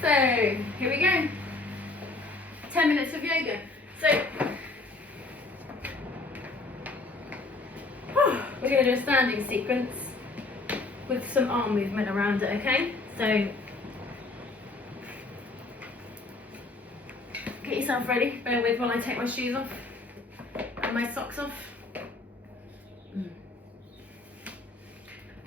So here we go. 10 minutes of yoga. So we're going to do a standing sequence with some arm movement around it, okay? So get yourself ready. Bear with while I take my shoes off and my socks off.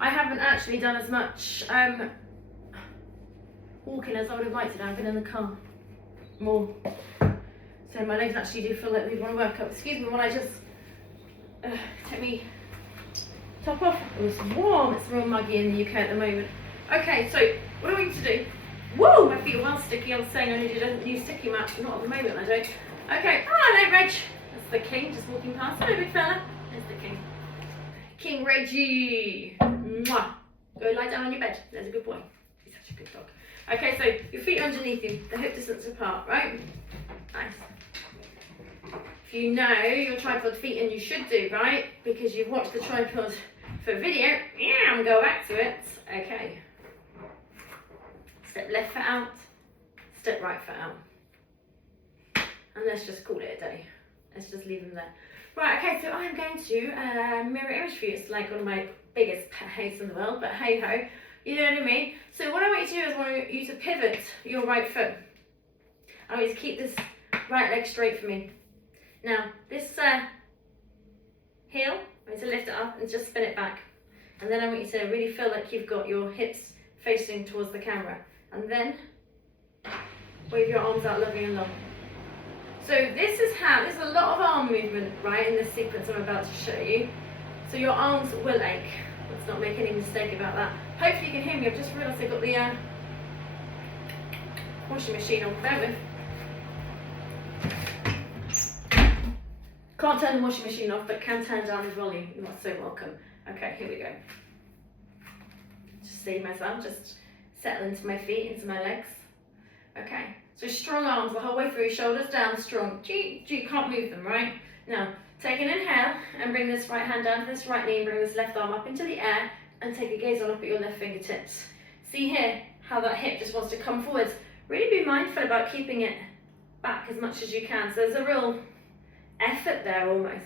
I haven't actually done as much walking as I would have liked to do. I've been in the car more. So my legs actually do feel like we want to work up. Excuse me while I just take me top off. Oh, it's warm. It's real muggy in the UK at the moment. Okay, so what are we going to do? Whoa, my feet are well sticky. I was saying I needed a new sticky mat. Not at the moment, I don't. Okay, hello, Reg. That's the king just walking past. Hello, big fella. There's the king. King Reggie. Mwah. Go lie down on your bed. There's a good boy. He's such a good dog. Okay, so your feet are underneath you, the hip distance apart, right? Nice. If you know your tripod feet, and you should do, right? Because you've watched the tripod for video, yeah, go back to it. Okay. Step left foot out, step right foot out. And let's just call it a day. Let's just leave them there. Right, okay, so I'm going to mirror image for you. It's like one of my biggest pet hates in the world, but hey ho, you know what I mean? So what I want you to do is I want you to pivot your right foot. I want you to keep this right leg straight for me. Now, this heel, I want you to lift it up and just spin it back. And then I want you to really feel like you've got your hips facing towards the camera. And then wave your arms out loving and long. So this is a lot of arm movement, right, in this sequence I'm about to show you. So your arms will ache. Let's not make any mistake about that. Hopefully you can hear me. I've just realised I've got the washing machine on. Bear with. Can't turn the washing machine off, but can turn down the volume. You are so welcome. Okay, here we go. Just see myself, just settle into my feet, into my legs. Okay, so strong arms the whole way through, shoulders down, strong. You can't move them, right? Now, take an inhale and bring this right hand down to this right knee and bring this left arm up into the air and take a gaze on up at your left fingertips. See here how that hip just wants to come forwards. Really be mindful about keeping it back as much as you can. So there's a real effort there almost.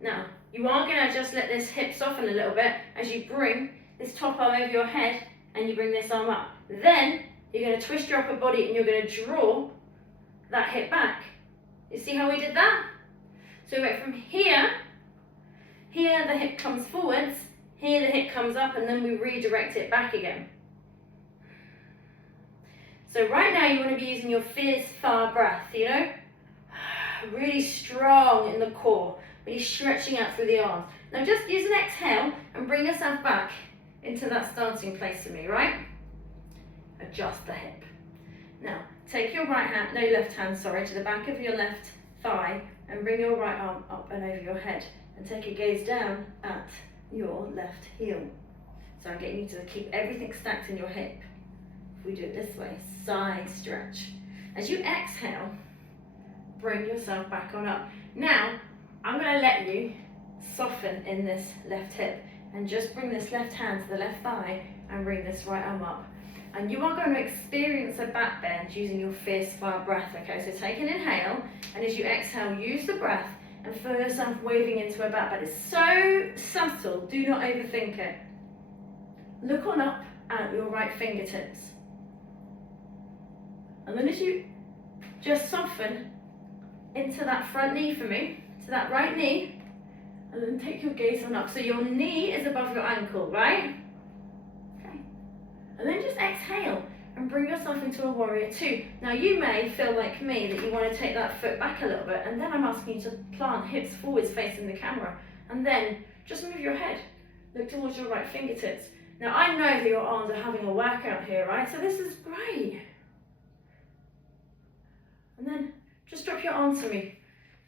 Now, you are going to just let this hip soften a little bit as you bring this top arm over your head and you bring this arm up. Then you're going to twist your upper body and you're going to draw that hip back. You see how we did that? So we went from here the hip comes forwards, here the hip comes up, and then we redirect it back again. So right now you want to be using your fierce far breath, you know? Really strong in the core, really stretching out through the arms. Now just use an exhale and bring yourself back into that starting place for me, right? Adjust the hip. Now, take your left hand, to the back of your left thigh and bring your right arm up and over your head and take a gaze down at your left heel. So I'm getting you to keep everything stacked in your hip. If we do it this way, side stretch. As you exhale, bring yourself back on up. Now, I'm going to let you soften in this left hip and just bring this left hand to the left thigh and bring this right arm up. And you are going to experience a back bend using your fierce fire breath, okay? So take an inhale, and as you exhale, use the breath and feel yourself waving into a back bend. It's so subtle, do not overthink it. Look on up at your right fingertips. And then as you just soften into that front knee for me, to that right knee, and then take your gaze on up. So your knee is above your ankle, right? And then just exhale and bring yourself into a warrior two. Now you may feel like me that you want to take that foot back a little bit, and then I'm asking you to plant hips forwards facing the camera. And then just move your head. Look towards your right fingertips. Now I know that your arms are having a workout here, right? So this is great. And then just drop your arms to me.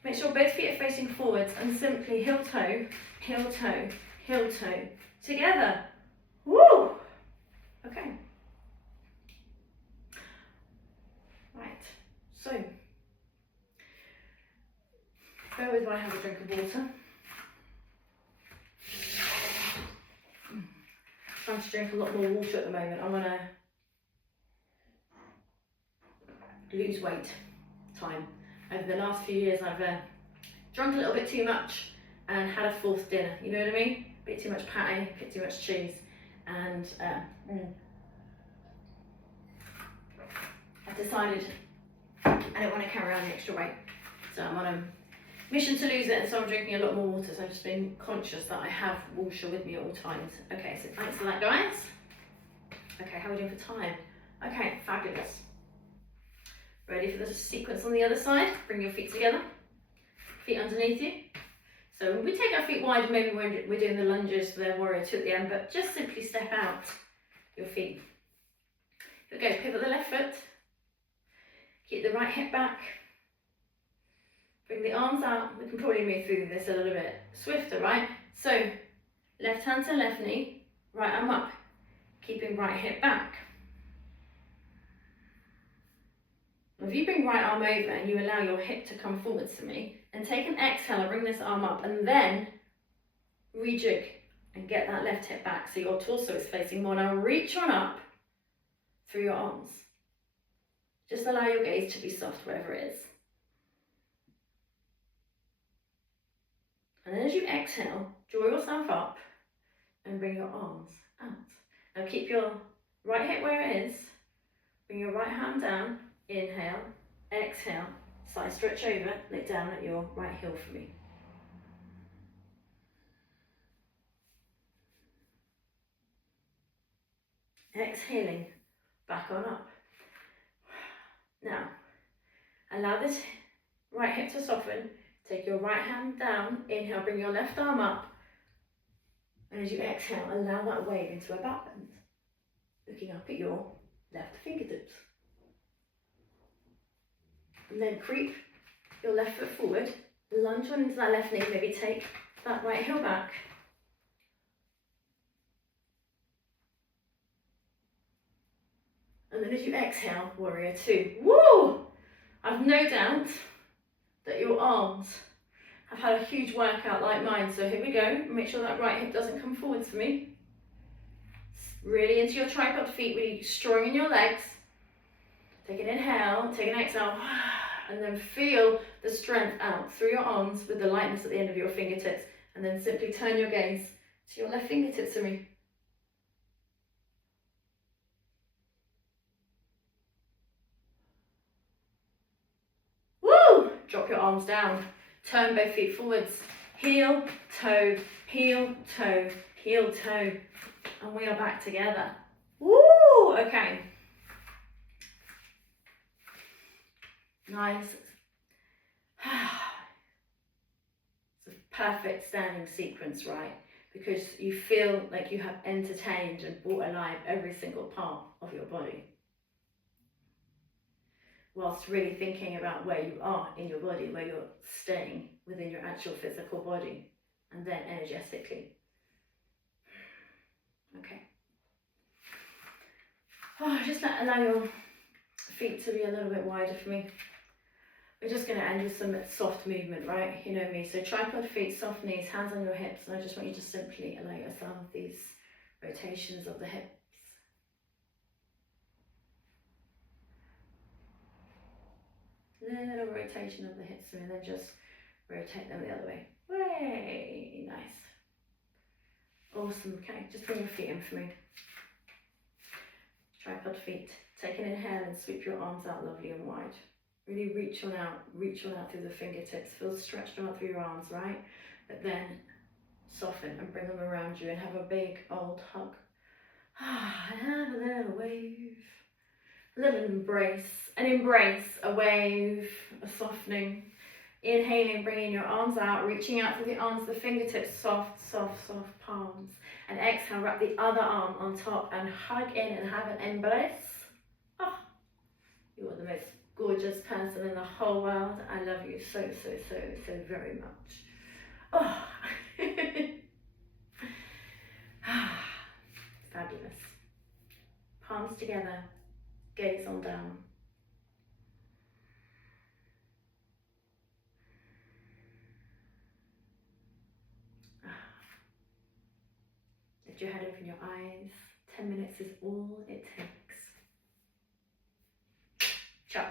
Make sure both feet are facing forwards and simply heel toe, heel toe, heel toe together. Woo! Okay. Right, so bear with while I have a drink of water. I'm trying to drink a lot more water at the moment. I'm gonna lose weight time. Over the last few years, I've drunk a little bit too much and had a fourth dinner, you know what I mean? A bit too much pate, a bit too much cheese, and I've decided I don't want to carry on the extra weight, so I'm on a mission to lose it, and so I'm drinking a lot more water, so I've just been conscious that I have water with me at all times. Okay, so thanks for that, guys. Okay, how are we doing for time? Okay, fabulous. Ready for the sequence on the other side? Bring your feet together, feet underneath you. So we take our feet wide, maybe when we're doing the lunges for the warrior two at the end, but just simply step out your feet. Here we go, pivot the left foot, keep the right hip back, bring the arms out. We can probably move through this a little bit swifter, right? So left hand to left knee, right arm up, keeping right hip back. If you bring right arm over and you allow your hip to come forwards to me, and take an exhale, bring this arm up, and then rejig and get that left hip back so your torso is facing more. Now reach on up through your arms. Just allow your gaze to be soft wherever it is. And then as you exhale, draw yourself up and bring your arms out. Now keep your right hip where it is. Bring your right hand down. Inhale, exhale, side stretch over, look down at your right heel for me. Exhaling, back on up. Now, allow this right hip to soften. Take your right hand down, inhale, bring your left arm up. And as you exhale, allow that wave into a back bend. Looking up at your left fingertips. And then creep your left foot forward, lunge on into that left knee, maybe take that right heel back. And then as you exhale, warrior two. Woo! I've no doubt that your arms have had a huge workout like mine. So here we go. Make sure that right hip doesn't come forwards for me. Really into your tripod feet, really strong in your legs. Take an inhale, take an exhale, and then feel the strength out through your arms with the lightness at the end of your fingertips. And then simply turn your gaze to your left fingertips for me. Woo! Drop your arms down. Turn both feet forwards. Heel, toe, heel, toe, heel, toe. And we are back together. Woo! Okay. Nice. It's a perfect standing sequence, right? Because you feel like you have entertained and brought alive every single part of your body, whilst really thinking about where you are in your body, where you're staying within your actual physical body, and then energetically. Okay. Just allow your feet to be a little bit wider for me. We're just going to end with some soft movement, right? You know me. So tripod feet, soft knees, hands on your hips. And I just want you to simply allow yourself these rotations of the hips. Little rotation of the hips, and then just rotate them the other way. Way nice. Awesome. Okay, just bring your feet in for me. Tripod feet. Take an inhale and sweep your arms out lovely and wide. Really reach on out through the fingertips. Feel stretched out through your arms, right? But then soften and bring them around you and have a big old hug. Have a little wave. A little embrace. An embrace, a wave, a softening. Inhaling, bringing your arms out, reaching out through the arms, the fingertips, soft, soft, soft palms. And exhale, wrap the other arm on top and hug in and have an embrace. Oh, you are the most gorgeous person in the whole world. I love you so, so, so, so very much. Oh, fabulous. Palms together, gaze on down. Lift your head, open your eyes. 10 minutes is all it takes. Ciao.